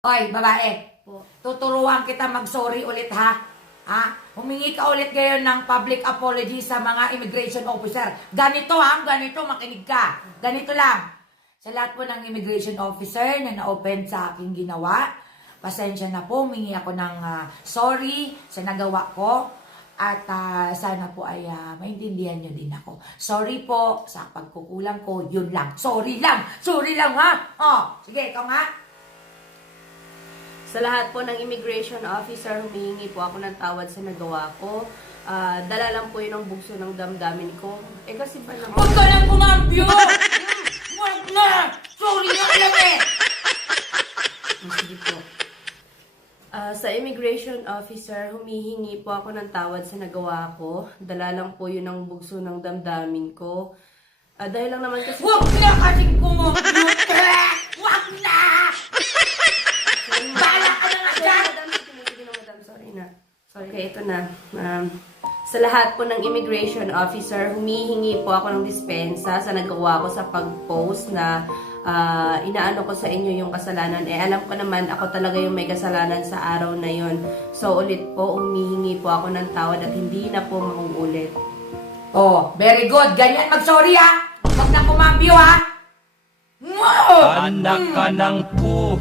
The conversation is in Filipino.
Oy, babae, Po. tuturuan kita mag-sorry ulit ha. Ha? Humingi ka ulit ngayon ng public apology sa mga immigration officer. Ganito ha, ganito, makinig ka. Ganito lang. Sa lahat po ng immigration officer na na-open sa aking ginawa, pasensya na po, humingi ako ng sorry sa nagawa ko. At sana po ay maintindihan nyo din ako. Sorry po sa pagkukulang ko, yun lang. Sorry lang ha. Oh, sige, ikaw nga. Sa lahat po ng immigration officer, humihingi po ako ng tawad sa nagawa ko. Dala lang po yun ang bugso ng damdamin ko. Eh kasi ba naman... Huwag ka nang kumambyo! Huwag na! Sorry na lang eh! Sige po. Sa immigration officer, humihingi po ako ng tawad sa nagawa ko. Dala lang po yun ang bugso ng damdamin ko. Dahil lang naman kasi... Huwag na kasing kumambyo! Huwag na! Bala ka na nga dyan! Sige na, madam. Sorry na. Sorry. Okay, ito na. Sa lahat po ng immigration officer, humihingi po ako ng dispensa sa nagawa ko sa pag-post na inaano ko sa inyo yung kasalanan. Eh, alam ko naman, ako talaga yung may kasalanan sa araw na yon. So, ulit po, humihingi po ako ng tawad at hindi na po mauulit. Oh, very good. Ganyan mag-sorry ha! Huwag na kumambyo ha! Anak ka ng po.